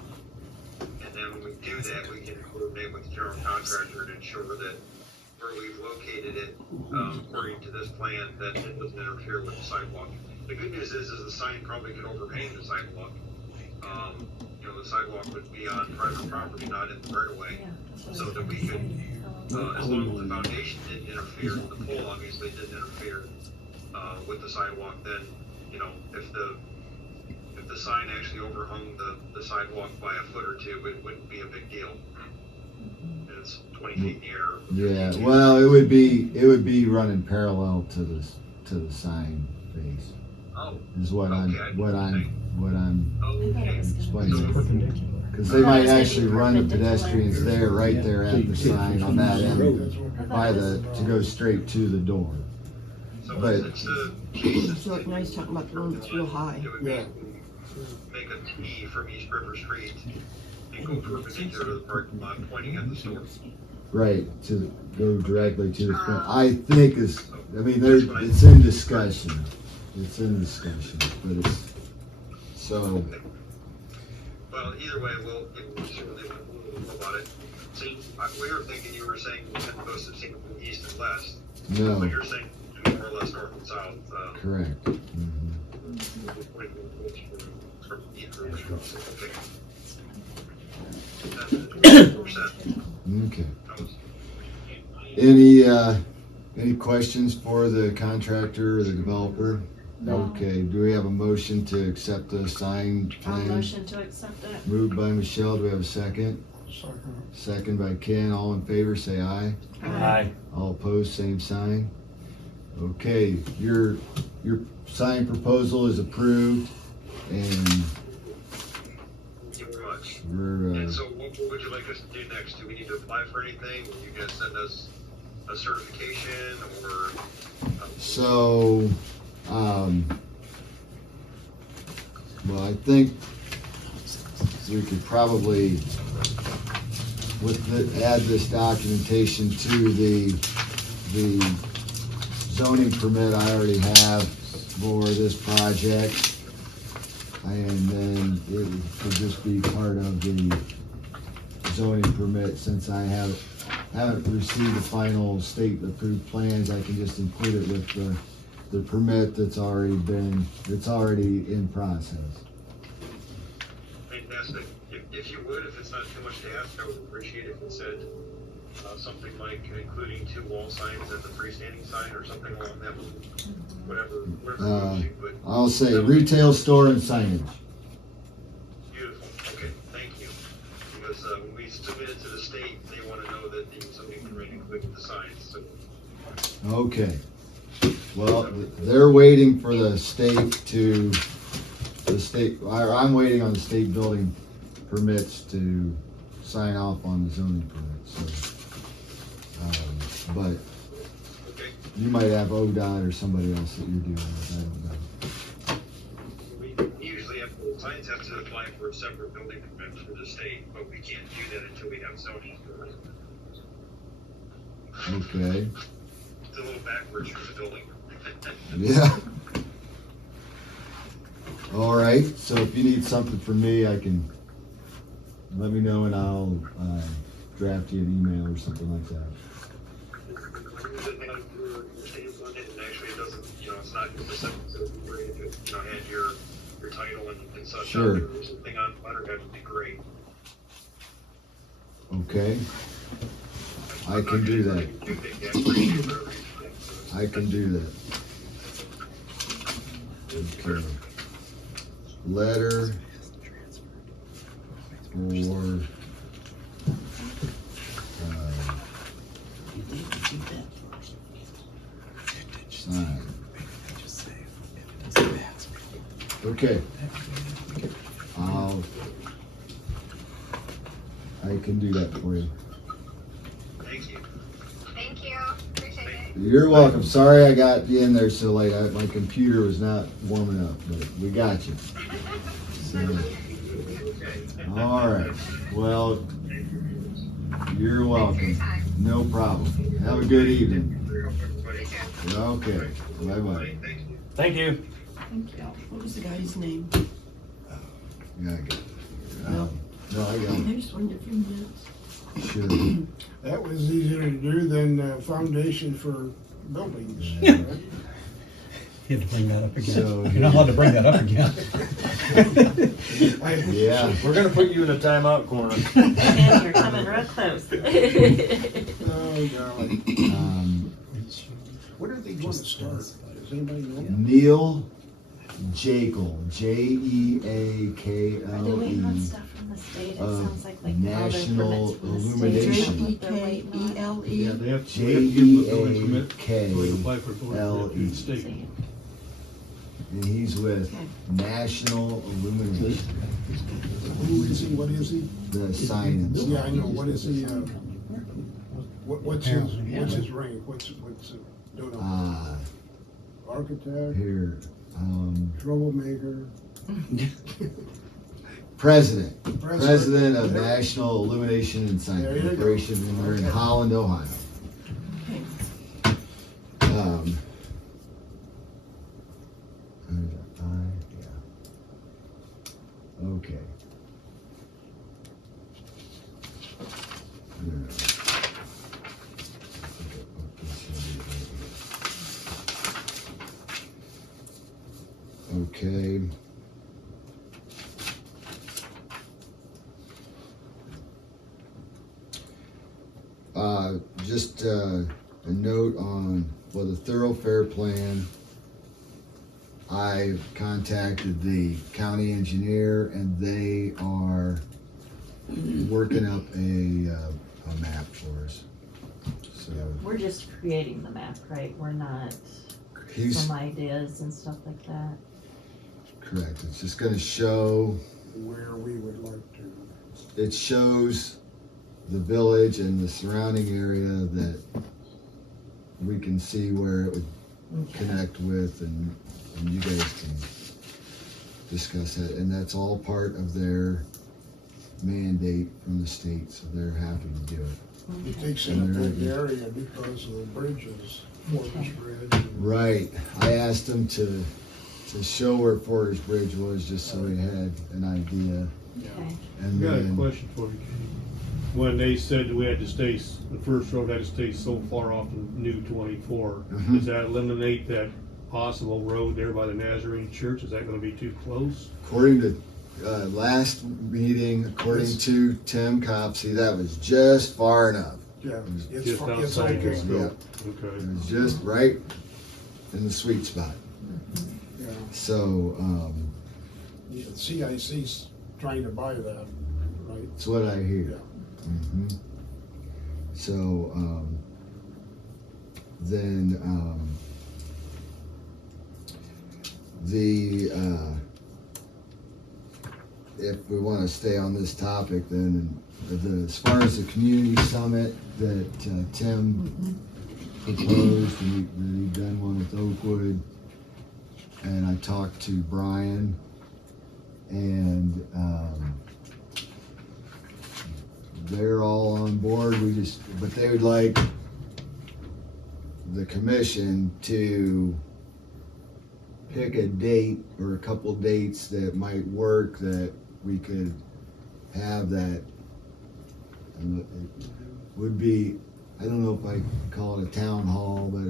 And then when we do that, we can coordinate with the general contractor to ensure that where we've located it, according to this plan, that it doesn't interfere with the sidewalk. The good news is the sign probably could overhang the sidewalk. The sidewalk would be on private property, not in the right of way. So that we could, as long as the foundation didn't interfere, the pole obviously didn't interfere, with the sidewalk, then, if the sign actually overhung the sidewalk by a foot or two, it wouldn't be a big deal. And it's 20 feet in the air. Yeah, well, it would be running parallel to the sign face, Oh, is what okay, I'm okay. explaining. Because they might actually run the pedestrians there, right there at the sign on that end, to go straight to the door. So But- it's a case It's like nice talking about the one that's real high. it would be, make a T from East River Street and go perpendicular to the parking lot pointing at the store. Right, go directly to the front. I think it's in discussion. It's in discussion, but it's, so, Well, either way, we'll certainly know about it. See, we were thinking you were saying we had to go substantially east and west, no, but you're saying more or less north and south. correct. Mhm. Okay. Any questions for the contractor or the developer? No. Okay, do we have a motion to accept the signed I'll plan? motion to accept it. Moved by Michelle, do we have a second? Second. Second by Ken, all in favor, say aye. Aye. All opposed, same sign. Okay, your signed proposal is approved, and Thank you very much. we're, And so what would you like us to do next? Do we need to apply for anything? Will you guys send us a certification or? so, well, I think we could probably add this documentation to the zoning permit I already have for this project. And then it could just be part of the zoning permit, since I haven't received the final state approved plans. I can just include it with the permit it's already in process. Fantastic. If you would, if it's not too much to ask, I would appreciate if it said something like including 2 wall signs and the freestanding sign or something along that, whatever you put. I'll say retail store and signage. Beautiful. Okay, thank you. Because when we submit it to the state, they want to know that the zoning permit included the signs. So Okay. Well, they're waiting for the state I'm waiting on the state building permits to sign off on the zoning permit, so. But okay, you might have ODOT or somebody else that you're dealing with, I don't know. we usually have, signs have to apply for a separate building permit for the state, but we can't do that until we have zoning. Okay, It's a little backwards for the building. yeah. All right, so if you need something from me, let me know and I'll draft you an email or something like that. And actually it doesn't, it's not where you had your title and such. Sure. There was something on letterhead would be great. Okay, I can do that. I can do that. Okay. Letter for sign. Okay. I can do that for you. Thank you. Thank you. Appreciate it. You're welcome. Sorry I got you in there so late. My computer was not warming up, but we got you. So, all right. Well, you're welcome. No problem. Have a good evening. Okay. Bye-bye. Thank you. Thank you. What was the guy's name? Yeah, I got it. No. No, I got I just wondered if you minutes. it. Sure. That was easier to do than foundation for buildings. Yeah. right? You had to bring that up again. So- You're not allowed to bring that up again. Yeah. We're gonna put you in a timeout corner. And you're coming real close. Oh, golly. When are they going to start? Does anybody know? Neil Jekyll, Are they waiting on Jekylle. stuff from the state? It of sounds like all their National permits from the state. Illumination. They're waiting on. J-E-K-E-L-E. Yeah, they have to give them the building permit. So they Jekylle. can apply for a building permit to the state. See. And he's with National Illumination, Who is he? What is he? the science. Yeah, I know. What is he? What's his rank? Don't know. Architect, Here, troublemaker, President of National Illumination and Science There you go. Corporation, and they're in Holland, Ohio. Okay. Okay. Just a note on, for the thoroughfare plan, I've contacted the county engineer and they are working up a map for us. So We're just creating the map, right? We're not he's some ideas and stuff like that. correct. It's just gonna show, Where we would like to, it shows the village and the surrounding area that we can see where it would connect with, and you guys can discuss that. And that's all part of their mandate from the state, so they're happy to do it. it takes in a big area because of the bridges, Fortress Bridge. and- Right. I asked them to show where Porter's Bridge was, just so we had an idea. Okay. And I got a then, question for you, Katie. When they said we had to stay, the first road had to stay so far off the new 24, Mhm. does that eliminate that possible road there by the Nazarene Church? Is that gonna be too close? according to last meeting, according to Tim Copsey, that was just far enough. Yeah, it's, Just it's outside your okay, scope? It Okay. was just right in the sweet spot. yeah. So, Yeah, CIC's trying to buy that, right? that's what I hear. Yeah. Mhm. So, then, if we want to stay on this topic, then as far as the community summit that Tim proposed, and we've done one with Oakwood, and I talked to Brian, and they're all on board. But they would like the commission to pick a date or a couple dates that might work, that we could have that. And it would be, I don't know if I call it a town hall, but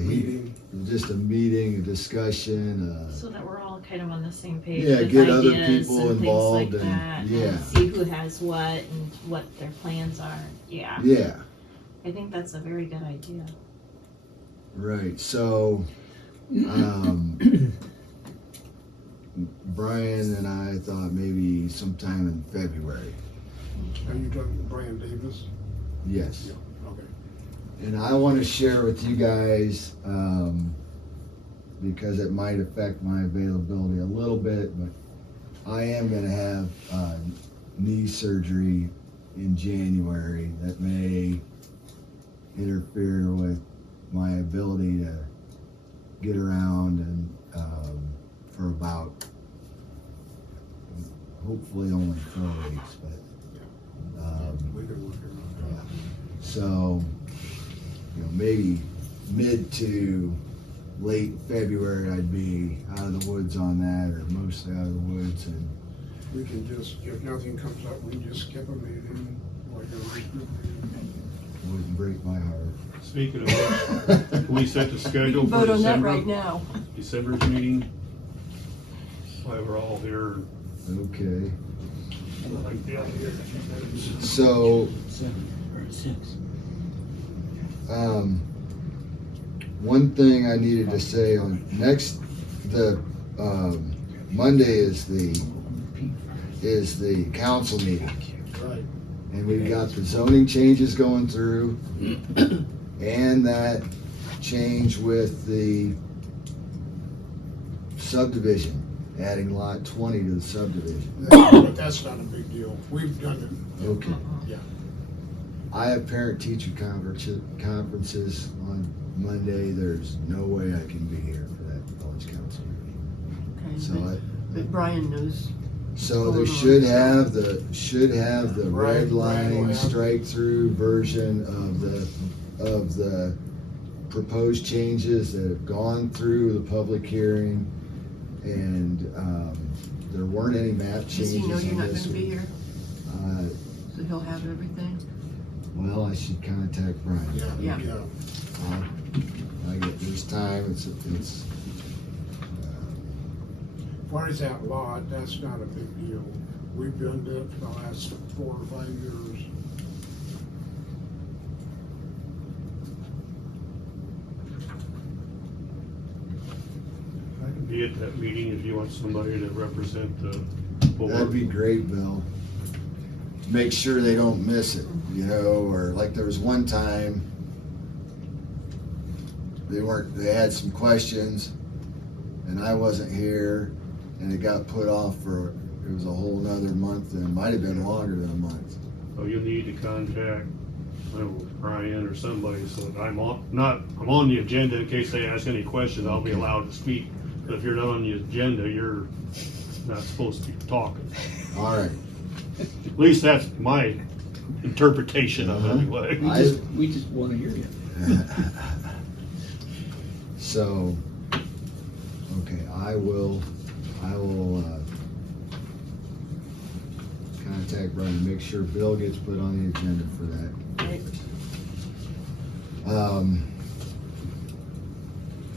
Meeting. just a meeting, a discussion, So that we're all kind of on the same page Yeah, with get other ideas people and involved things like and- that, yeah. and see who has what and what their plans are. Yeah, yeah, I think that's a very good idea. right. So, Brian and I thought maybe sometime in February. Are you talking Brian Davis? Yes. Okay. And I want to share with you guys, because it might affect my availability a little bit, but I am going to have knee surgery in January that may interfere with my ability to get around, and for about, hopefully only 4 weeks, but We can work around that. so, maybe mid to late February, I'd be out of the woods on that, or mostly out of the woods, and We can just, if nothing comes up, we can just skip a meeting, like a regroup meeting. it wouldn't break my heart. Speaking of which, can we set the We schedule can for vote on that December? right now. December's meeting? Why we're all here, Okay, like, yeah, here. so, 7 or 6. one thing I needed to say on the Monday is the council meeting. Right. And we've got the zoning changes going through, and that change with the subdivision, adding lot 20 to the subdivision. But that's not a big deal. We've done it. Okay. Yeah. I have parent-teacher conferences on Monday. There's no way I can be here for that village council meeting. Okay, So but Brian knows. So they should have the Right, red right, line yeah. strike through version of the proposed changes that have gone through the public hearing, and there weren't any map Does changes he know you're on not this gonna be one. here? So he'll have everything? Well, I should contact Brian. Yeah. I get this time. What is that lot? That's not a big deal. We've done that for the last 4 or 5 years. I can be at that meeting if you want somebody to represent the board. That'd be great, Bill. Make sure they don't miss it, you know, or like there was one time, they had some questions and I wasn't here and it got put off for, it was a whole nother month and it might have been longer than a month. So you'll need to contact, I don't know, Brian or somebody, so that I'm on the agenda in case they ask any questions, I'll be allowed to speak. But if you're not on the agenda, you're not supposed to be talking. All right. At least that's my interpretation of it anyway. We just wanna hear you. So, okay, I will contact Brian, make sure Bill gets put on the agenda for that. Right.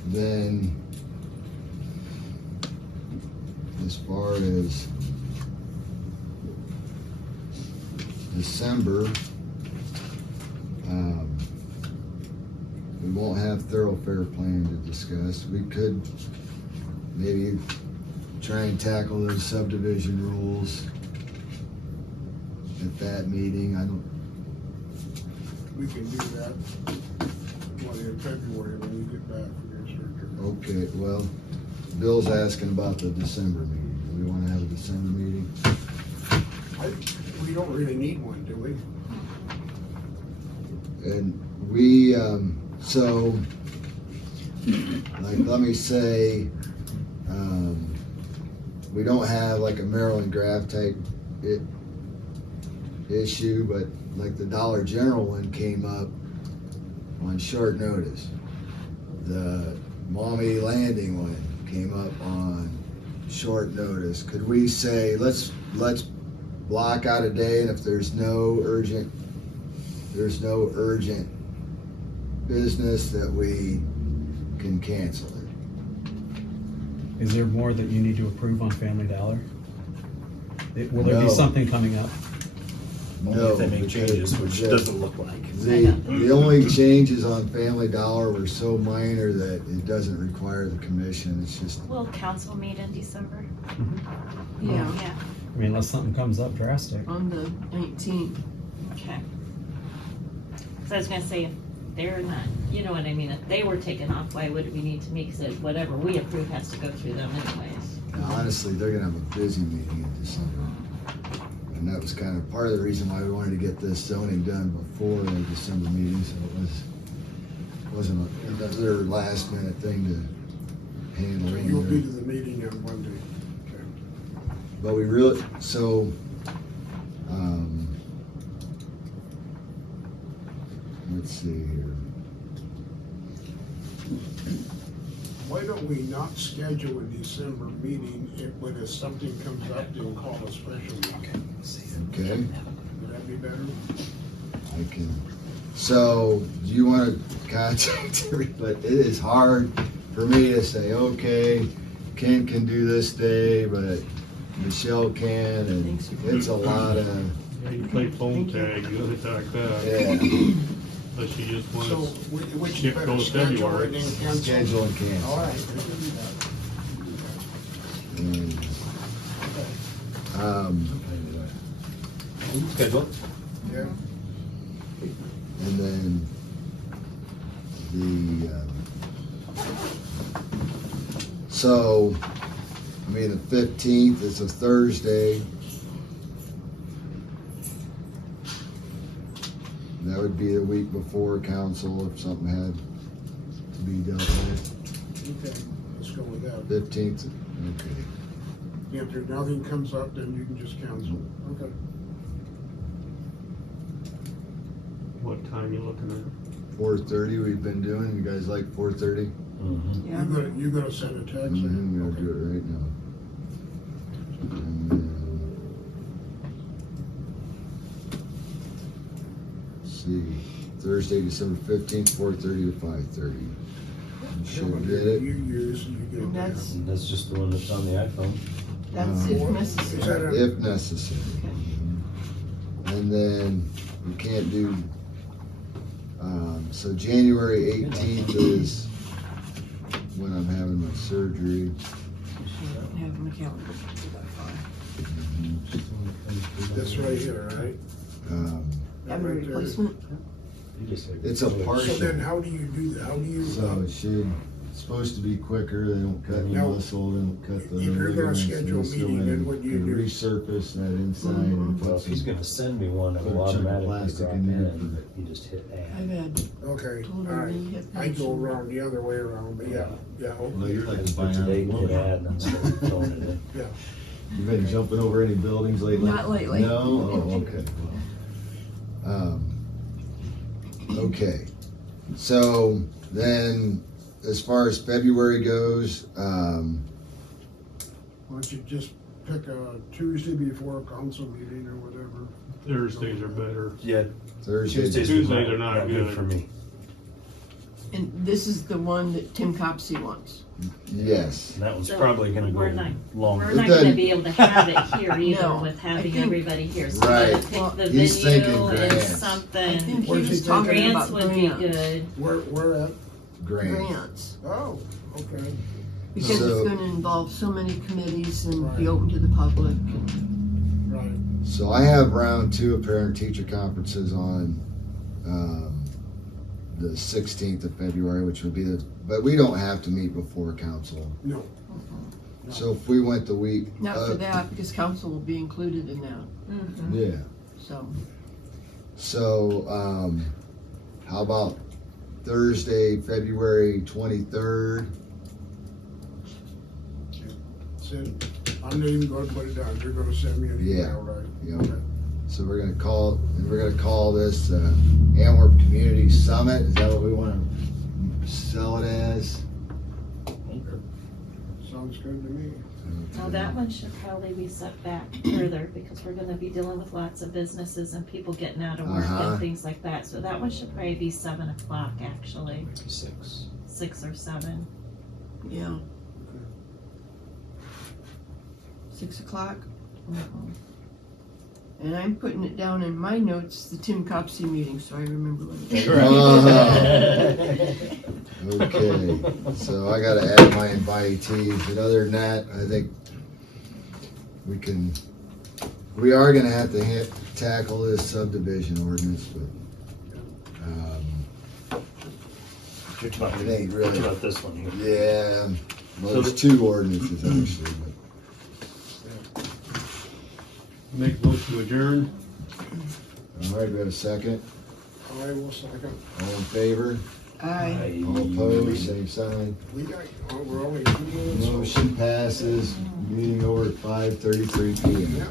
Then, as far as December, we won't have thoroughfare plan to discuss. We could maybe try and tackle those subdivision rules at that meeting. We can do that in February when you get back from your surgery. Okay, well, Bill's asking about the December meeting. Do we want to have a December meeting? We don't really need one, do we? And we, so, like, let me say, we don't have like a Maryland Graph type issue, but like the Dollar General one came up on short notice. The Maumee Landing one came up on short notice. Could we say, let's block out a day, and if there's no urgent business, that we can cancel it? Is there more that you need to approve on Family Dollar? Will there be No. something coming up? No, If they make changes, which the- doesn't look like. The only changes on Family Dollar were so minor that it doesn't require the commission. It's just, Will council meet in December? Yeah, Yeah, I mean, unless something comes up drastic. on the 19th. okay. So I was gonna say, if they're not, you know what I mean, if they were taken off, why would we need to meet, cause whatever we approve has to go through them anyways. honestly, they're gonna have a busy meeting in December. And that was kind of part of the reason why we wanted to get this zoning done before the December meeting, so it wasn't another last minute thing to handle. So you'll be to the meeting on Monday. Okay. But we really, so, let's see here. Why don't we not schedule a December meeting if something comes up, then call a special meeting? Okay, Would that be better? I can, so, do you wanna contact everybody? It is hard for me to say, okay, Ken can do this day, but Michelle can, and it's a lot of, Yeah, you play phone tag, you know, it's like that, yeah, unless you just want So, to which skip better those schedule February. and then cancel? schedule and cancel. All right, we can do that. And, Schedule. Yeah. and then so, I mean, the 15th is a Thursday. That would be the week before council if something had to be dealt with. Okay, let's go with that. 15th, okay. If there's nothing comes up, then you can just cancel. Okay. what time you looking at. 4:30 we've been doing. You guys like 4:30? Yeah. You gonna send a text? I'm gonna do it right now. And then, let's see, Thursday, December 15th, 4:30 to 5:30. Should get it. You use, and you And get that. that's, And that's just the one that's on the iPhone. that's if Is that necessary. a, If necessary. And then we can't do, so January 18th is when I'm having my surgery. Have my calendar. that's right here, right? Have a Right there. replacement? You just like- It's a So partial. then how do you do that? How do you, So it should, it's supposed to be quicker, they don't cut any Now, muscle, they don't cut the if you're gonna ligaments, they schedule a just go meeting, in then what do you and do? resurface that inside and Well, put if he's some, gonna send me one, it'll Put a chunk of automatically plastic drop in there. in, but you just hit I've add. had okay, total alright. knee hip I go function. around the other way around, but yeah, well, you're like a For today, bionic hit woman. add, and I'm still throwing it in. You been jumping over any buildings lately? Not lately. No? Oh, okay. Okay, so then, as far as February goes, Why don't you just pick a Tuesday before a council meeting or whatever? Thursdays are better. Yeah, Thursday. Tuesdays are not good. for me. And this is the one that Tim Copsey wants. Yes. And that one's So, probably gonna we're go not- longer. We're It not gonna doesn't- be able to have it here either No, with I having think- everybody here. So Right. we gotta pick the He's thinking venue and grants. I think something. he Where's he was talking thinking? Grants about would be grants. good. Where at? Grant. Grants. Oh, okay. Because So- it's gonna involve so many committees and Right. be open to the public. Right. So I have round 2 of parent-teacher conferences on, the 16th of February, which would be but we don't have to meet before council. No. So if we went the week. Not for that, because council will be included in that, Mhm. Yeah. so. How about Thursday, February 23rd? Said, I'm not even gonna put it down. You're gonna send me an Yeah. email, right? Yeah. Okay. So we're gonna call this Antwerp Community Summit. Is that what we wanna sell it as? Sounds good to me. Now that one should probably be set back further because we're gonna be dealing with lots of businesses and people getting out of work Uh-huh. and things like that. So that one should probably be 7 o'clock actually, 6. 6 or 7. Yeah. 6 o'clock, and I'm putting it down in my notes, the Tim Copsey meeting, so I remember when it is. Okay, so I gotta add my invitees, but other than that, I think we are gonna have to tackle this subdivision ordinance, but, You're talking, It ain't really- about this one here. yeah, well, So there's 2 ordinances actually, but. Make a motion to adjourn. All right, we have a second. I will second. All in favor? Aye. All opposed, same sign. We got, we're only 2 minutes. Motion passes, meeting over at 5:33 PM. Yep.